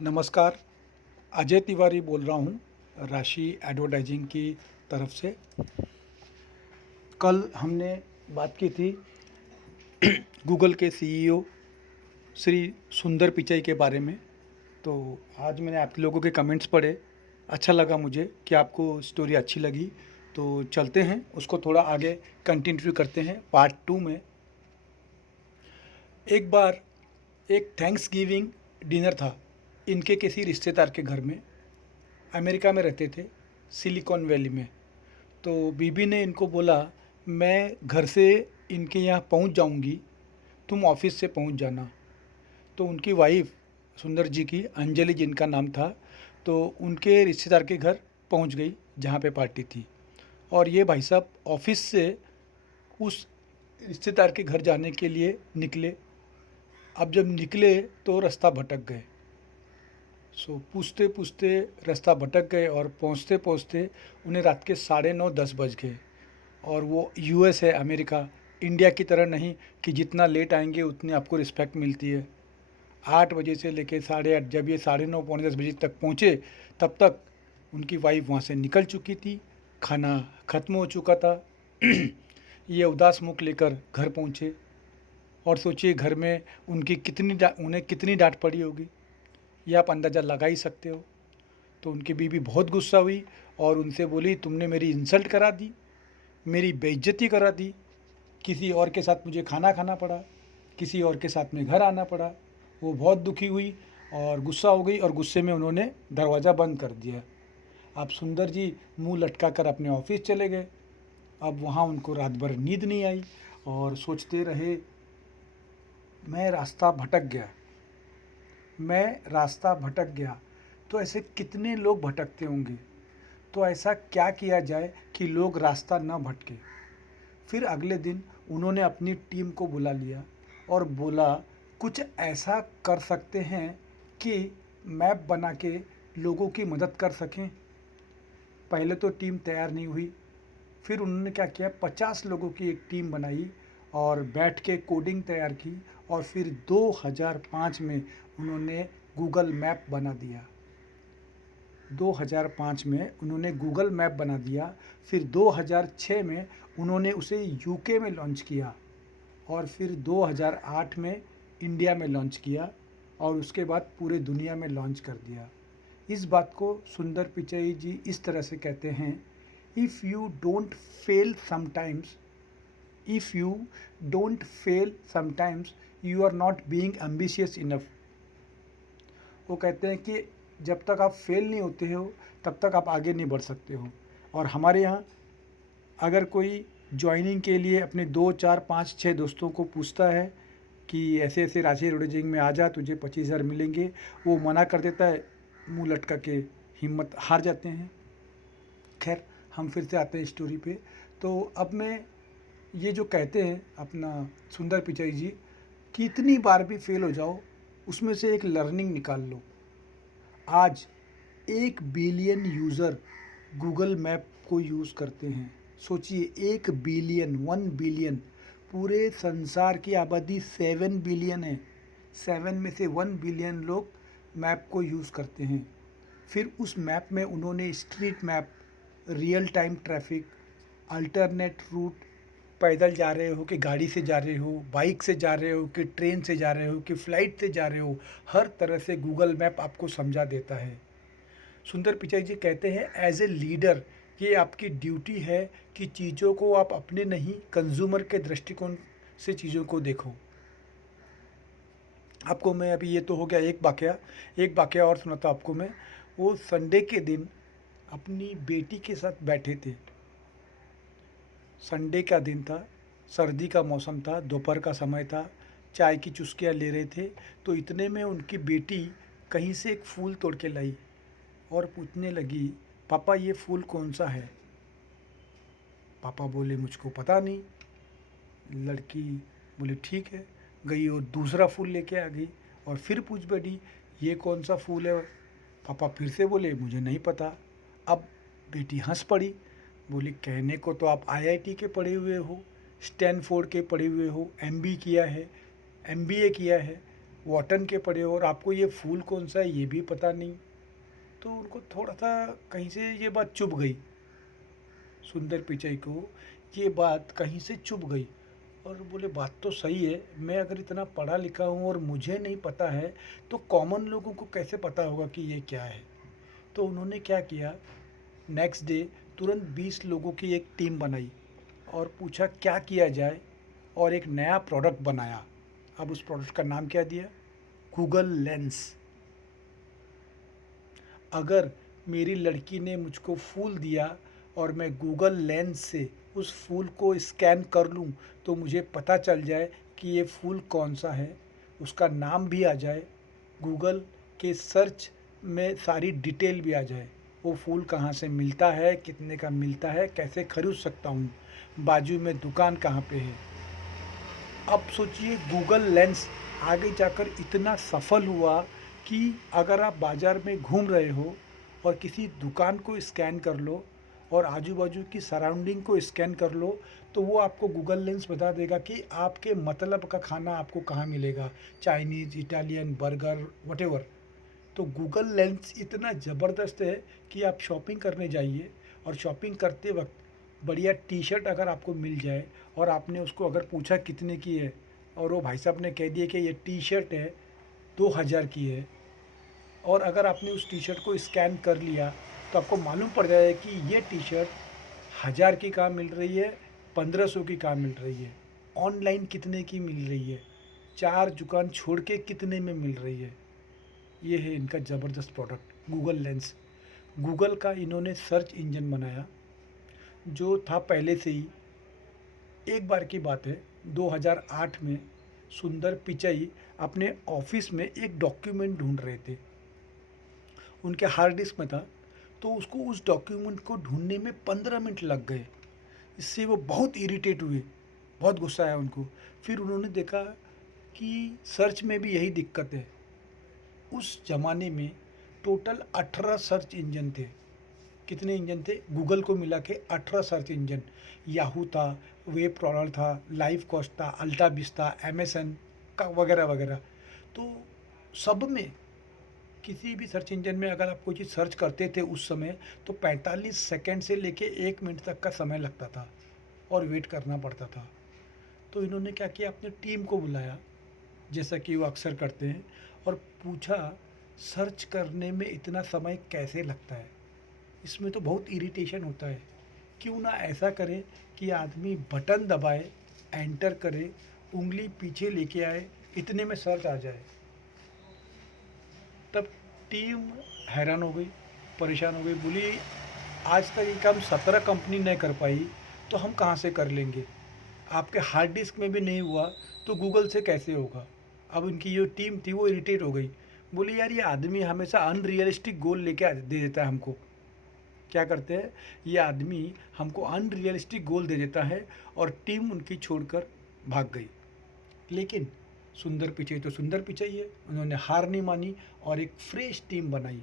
नमस्कार। अजय तिवारी बोल रहा हूँ राशि एडवर्टाइजिंग की तरफ से। कल हमने बात की थी गूगल के सीईओ श्री सुंदर पिचाई के बारे में। तो आज मैंने आप लोगों के कमेंट्स पढ़े, अच्छा लगा मुझे कि आपको स्टोरी अच्छी लगी। तो चलते हैं उसको थोड़ा आगे कंटिन्यू करते हैं पार्ट 2 में। एक बार एक थैंक्स गिविंग डिनर था इनके किसी रिश्तेदार के घर में। अमेरिका में रहते थे, सिलिकॉन वैली में। तो बीबी ने इनको बोला, मैं घर से इनके यहाँ पहुँच जाऊँगी, तुम ऑफिस से पहुँच जाना। तो उनकी वाइफ सुंदर जी की, अंजलि जिनका नाम था, तो उनके रिश्तेदार के घर पहुँच गई जहाँ पे पार्टी थी। और ये भाई साहब ऑफिस से उस रिश्तेदार के घर जाने के लिए निकले। अब जब निकले तो रास्ता भटक गए। पूछते पूछते रास्ता भटक गए और पहुँचते पहुँचते उन्हें रात के 9:30-10 बज गए। और वो यूएस है, अमेरिका, इंडिया की तरह नहीं कि जितना लेट आएंगे उतनी आपको रिस्पेक्ट मिलती है। 8 बजे से लेके 8:30, जब ये 9:30 पौने 10 बजे तक पहुँचे तब तक उनकी वाइफ वहाँ से निकल चुकी थी, खाना ख़त्म हो चुका था। ये उदास मुख लेकर घर पहुँचे और सोचिए घर में उन्हें कितनी डांट पड़ी होगी, ये आप अंदाज़ा लगा ही सकते हो। तो उनकी बीवी बहुत गुस्सा हुई और उनसे बोली, तुमने मेरी इंसल्ट करा दी, मेरी बेइज्जती करा दी, किसी और के साथ मुझे खाना खाना पड़ा, किसी और के साथ में घर आना पड़ा। वो बहुत दुखी हुई और गुस्सा हो गई और गुस्से में उन्होंने दरवाज़ा बंद कर दिया। अब सुंदर जी मुंह लटका कर अपने ऑफिस चले गए। अब वहाँ उनको रात भर नींद नहीं आई और सोचते रहे, मैं रास्ता भटक गया, मैं रास्ता भटक गया। तो ऐसे कितने लोग भटकते होंगे, तो ऐसा क्या किया जाए कि लोग रास्ता न भटके। फिर अगले दिन उन्होंने अपनी टीम को बुला लिया और बोला, कुछ ऐसा कर सकते हैं कि मैप बना के लोगों की मदद कर सकें। पहले तो टीम तैयार नहीं हुई। फिर उन्होंने क्या किया, 50 लोगों की एक टीम बनाई और बैठ के कोडिंग तैयार की और फिर 2005 में उन्होंने गूगल मैप बना दिया। 2005 में उन्होंने गूगल मैप बना दिया। फिर 2006 में उन्होंने उसे यूके में लॉन्च किया और फिर 2008 में इंडिया में लॉन्च किया और उसके बाद पूरे दुनिया में लॉन्च कर दिया। इस बात को सुंदर पिचाई जी इस तरह से कहते हैं, if you don't fail sometimes, if you don't fail sometimes, you are not being ambitious enough. वो कहते हैं कि जब तक आप फेल नहीं होते हो तब तक आप आगे नहीं बढ़ सकते हो। और हमारे यहाँ अगर कोई ज्वाइनिंग के लिए अपने 2 4 5 6 दोस्तों को पूछता है कि ऐसे ऐसे राशि एडवर्टाइजिंग में आ जा, तुझे 25,000 मिलेंगे, वो मना कर देता है, मुंह लटका के हिम्मत हार जाते हैं। खैर, हम फिर से आते हैं स्टोरी पे। तो अब मैं ये जो कहते हैं अपना सुंदर पिचाई जी, कितनी बार भी फेल हो जाओ उसमें से एक लर्निंग निकाल लो। आज 1 बिलियन यूज़र गूगल मैप को यूज़ करते हैं। सोचिए, 1 बिलियन, 1 बिलियन, पूरे संसार की आबादी 7 बिलियन है। 7 में से 1 बिलियन लोग मैप को यूज़ करते हैं। फिर उस मैप में उन्होंने street map, real time traffic, alternate root, पैदल जा रहे हो कि गाड़ी से जा रहे हो, बाइक से जा रहे हो कि ट्रेन से जा रहे हो कि फ़्लाइट से जा रहे हो, हर तरह से गूगल मैप आपको समझा देता है। सुंदर पिचाई जी कहते हैं, एज ए लीडर ये आपकी ड्यूटी है कि चीज़ों को आप अपने नहीं, कंज्यूमर के दृष्टिकोण से चीज़ों को देखो। आपको मैं अभी, ये तो हो गया एक वाकया और सुनाता आपको मैं। वो संडे के दिन अपनी बेटी के साथ बैठे थे। संडे का दिन था, सर्दी का मौसम था, दोपहर का समय था, चाय की चुस्कियाँ ले रहे थे। तो इतने में उनकी बेटी कहीं से एक फूल तोड़ के लाई और पूछने लगी, पापा ये फूल कौन सा है। पापा बोले, मुझको पता नहीं। लड़की बोली ठीक है, गई और दूसरा फूल लेके आ गई और फिर पूछ बैठी, ये कौन सा फूल है। पापा फिर से बोले, मुझे नहीं पता। अब बेटी हंस पड़ी, बोली, कहने को तो आप आईआईटी के पढ़े हुए हो, स्टैनफोर्ड के पढ़े हुए हो, एमबी किया है, एमबीए किया है, वॉटन के पड़े हो और आपको ये फूल कौन सा है ये भी पता नहीं। तो उनको थोड़ा सा कहीं से ये बात चुभ गई, सुंदर पिचाई को ये बात कहीं से चुभ गई। और बोले बात तो सही है, मैं अगर इतना पढ़ा लिखा हूँ और मुझे नहीं पता है तो कॉमन लोगों को कैसे पता होगा कि ये क्या है। तो उन्होंने क्या किया, नेक्स्ट डे तुरंत 20 लोगों की एक टीम बनाई और पूछा क्या किया जाए, और एक नया प्रोडक्ट बनाया। अब उस प्रोडक्ट का नाम क्या दिया, गूगल लेंस। अगर मेरी लड़की ने मुझको फूल दिया और मैं गूगल लेंस से उस फूल को स्कैन कर लूँ तो मुझे पता चल जाए कि ये फूल कौन सा है, उसका नाम भी आ जाए, गूगल के सर्च में सारी डिटेल भी आ जाए, वो फूल कहाँ से मिलता है, कितने का मिलता है, कैसे खरीद सकता हूँ, बाजू में दुकान कहाँ पे है। अब सोचिए गूगल लेंस आगे जाकर इतना सफल हुआ कि अगर आप बाज़ार में घूम रहे हो और किसी दुकान को स्कैन कर लो और आजू बाजू की सराउंडिंग को स्कैन कर लो तो वो आपको गूगल लेंस बता देगा कि आपके मतलब का खाना आपको कहाँ मिलेगा, चाइनीज़, इटालियन, बर्गर, वटेवर। तो गूगल लेंस इतना ज़बरदस्त है कि आप शॉपिंग करने जाइए और शॉपिंग करते वक्त बढ़िया टी शर्ट अगर आपको मिल जाए और आपने उसको अगर पूछा कितने की है और वो भाई साहब ने कह दिया कि ये टी शर्ट है 2000 की है, और अगर आपने उस टी शर्ट को स्कैन कर लिया तो आपको मालूम पड़ जाएगा कि ये टी शर्ट 1000 की कहाँ मिल रही है, 1500 की कहाँ मिल रही है, ऑनलाइन कितने की मिल रही है, 4 दुकान छोड़ के कितने में मिल रही है। ये है इनका ज़बरदस्त प्रोडक्ट गूगल लेंस। गूगल का इन्होंने सर्च इंजन बनाया जो था पहले से ही। एक बार की बात है 2008 में सुंदर पिचाई अपने ऑफिस में एक डॉक्यूमेंट ढूंढ रहे थे, उनके हार्ड डिस्क में था, तो उसको उस डॉक्यूमेंट को ढूंढने में 15 मिनट लग गए। इससे वो बहुत इरिटेट हुए, बहुत गुस्सा आया उनको। फिर उन्होंने देखा कि सर्च में भी यही दिक्कत है। उस ज़माने में टोटल 18 सर्च इंजन थे। कितने इंजन थे, गूगल को मिला के 18 सर्च इंजन। याहू था, वेब क्रॉलर था, लाइव कॉस्ट था, अल्टा विस्टा, अमेज़न का वगैरह वगैरह। तो सब में किसी भी सर्च इंजन में अगर आप कोई चीज़ सर्च करते थे उस समय तो 45 सेकंड से लेके 1 मिनट तक का समय लगता था और वेट करना पड़ता था। तो इन्होंने क्या किया, अपनी टीम को बुलाया जैसा कि वो अक्सर करते हैं और पूछा सर्च करने में इतना समय कैसे लगता है, इसमें तो बहुत इरिटेशन होता है, क्यों ना ऐसा करें कि आदमी बटन दबाए, एंटर करे, उंगली पीछे लेके आए, इतने में सर्च आ जाए। तब टीम हैरान हो गई, परेशान हो गई, बोली आज तक ये काम 17 कंपनी नहीं कर पाई तो हम कहाँ से कर लेंगे, आपके हार्ड डिस्क में भी नहीं हुआ तो गूगल से कैसे होगा। अब उनकी जो टीम थी वो इरिटेट हो गई, बोली यार ये आदमी हमेशा अनरियलिस्टिक गोल लेके दे देता है हमको। क्या करते हैं, ये आदमी हमको अनरियलिस्टिक गोल दे देता है, और टीम उनकी छोड़कर भाग गई। लेकिन सुंदर पिचाई तो सुंदर पिचाई है, उन्होंने हार नहीं मानी और एक फ्रेश टीम बनाई।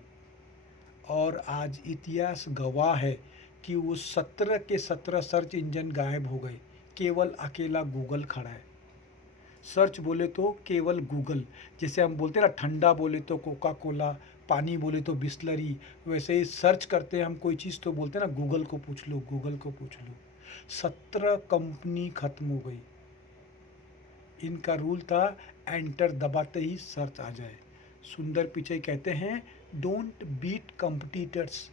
और आज इतिहास गवाह है कि वो 17 के 17 सर्च इंजन गायब हो गए, केवल अकेला गूगल खड़ा है। सर्च बोले तो केवल गूगल, जैसे हम बोलते हैं ना ठंडा बोले तो कोका कोला, पानी बोले तो बिस्लरी, वैसे ही सर्च करते हैं हम कोई चीज़ तो बोलते हैं ना गूगल को पूछ लो, गूगल को पूछ लो। 17 कंपनी खत्म हो गई। इनका रूल था एंटर दबाते ही सर्च आ जाए। सुंदर पिचाई कहते हैं don't beat competitors,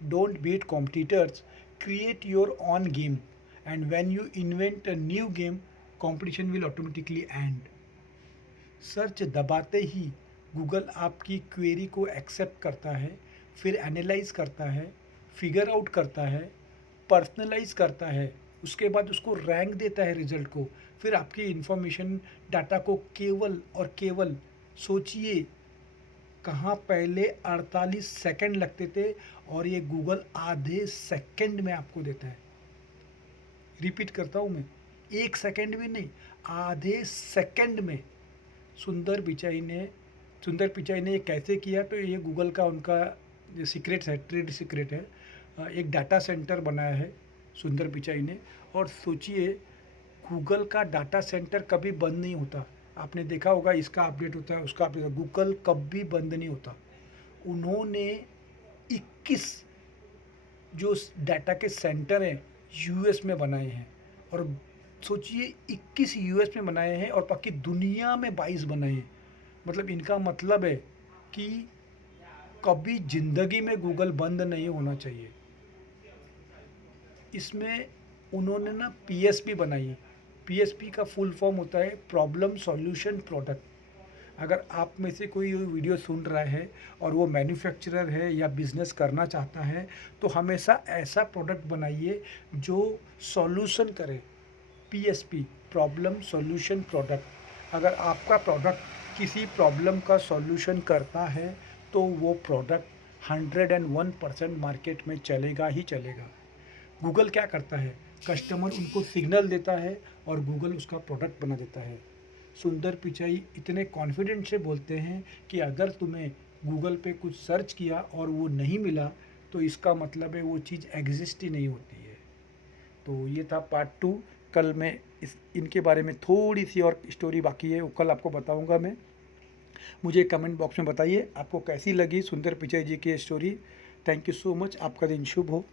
don't beat competitors, create your own game, and when you invent a new game competition will automatically end. Search दबाते ही गूगल आपकी क्वेरी को एक्सेप्ट करता है, फिर एनालाइज करता है, फिगर आउट करता है, पर्सनलाइज करता है, उसके बाद उसको रैंक देता है रिजल्ट को, फिर आपकी इंफॉर्मेशन डाटा को केवल और केवल, सोचिए कहाँ पहले 48 सेकंड लगते थे और ये गूगल आधे सेकंड में आपको देता है। रिपीट करता हूँ मैं, 1 सेकंड भी नहीं, आधे सेकंड में। सुंदर पिचाई ने सुंदर पिचाई ने ये कैसे किया, तो ये गूगल का उनका सीक्रेट है, ट्रेड सीक्रेट है। एक डाटा सेंटर बनाया है सुंदर पिचाई ने, और सोचिए गूगल का डाटा सेंटर कभी बंद नहीं होता, आपने देखा होगा इसका अपडेट होता है, उसका अपडेट, गूगल कभी बंद नहीं होता। उन्होंने 21 जो डाटा के सेंटर हैं यूएस में बनाए हैं, और सोचिए 21 यूएस में बनाए हैं और बाकी दुनिया में 22 बनाए हैं। मतलब इनका मतलब है कि कभी ज़िंदगी में गूगल बंद नहीं होना चाहिए। इसमें उन्होंने ना पीएसपी बनाई है। पीएसपी का फुल फॉर्म होता है प्रॉब्लम सॉल्यूशन प्रोडक्ट। अगर आप में से कोई वीडियो सुन रहा है और वो मैन्युफैक्चरर है या बिजनेस करना चाहता है, तो हमेशा ऐसा प्रोडक्ट बनाइए जो सॉल्यूशन करे। PSP, problem solution product. अगर आपका प्रोडक्ट किसी प्रॉब्लम का सॉल्यूशन करता है तो वो प्रोडक्ट 101% मार्केट में चलेगा ही चलेगा। गूगल क्या करता है, कस्टमर उनको सिग्नल देता है और गूगल उसका प्रोडक्ट बना देता है। सुंदर पिचाई इतने कॉन्फिडेंट से बोलते हैं कि अगर तुम्हें गूगल पे कुछ सर्च किया और वो नहीं मिला तो इसका मतलब है वो चीज़ एग्जिस्ट ही नहीं होती है। तो ये था पार्ट 2। कल मैं इनके बारे में थोड़ी सी और स्टोरी बाकी है, वो कल आपको बताऊंगा मैं। मुझे कमेंट बॉक्स में बताइए आपको कैसी लगी सुंदर पिचाई जी की story. Thank you so much. आपका दिन शुभ हो।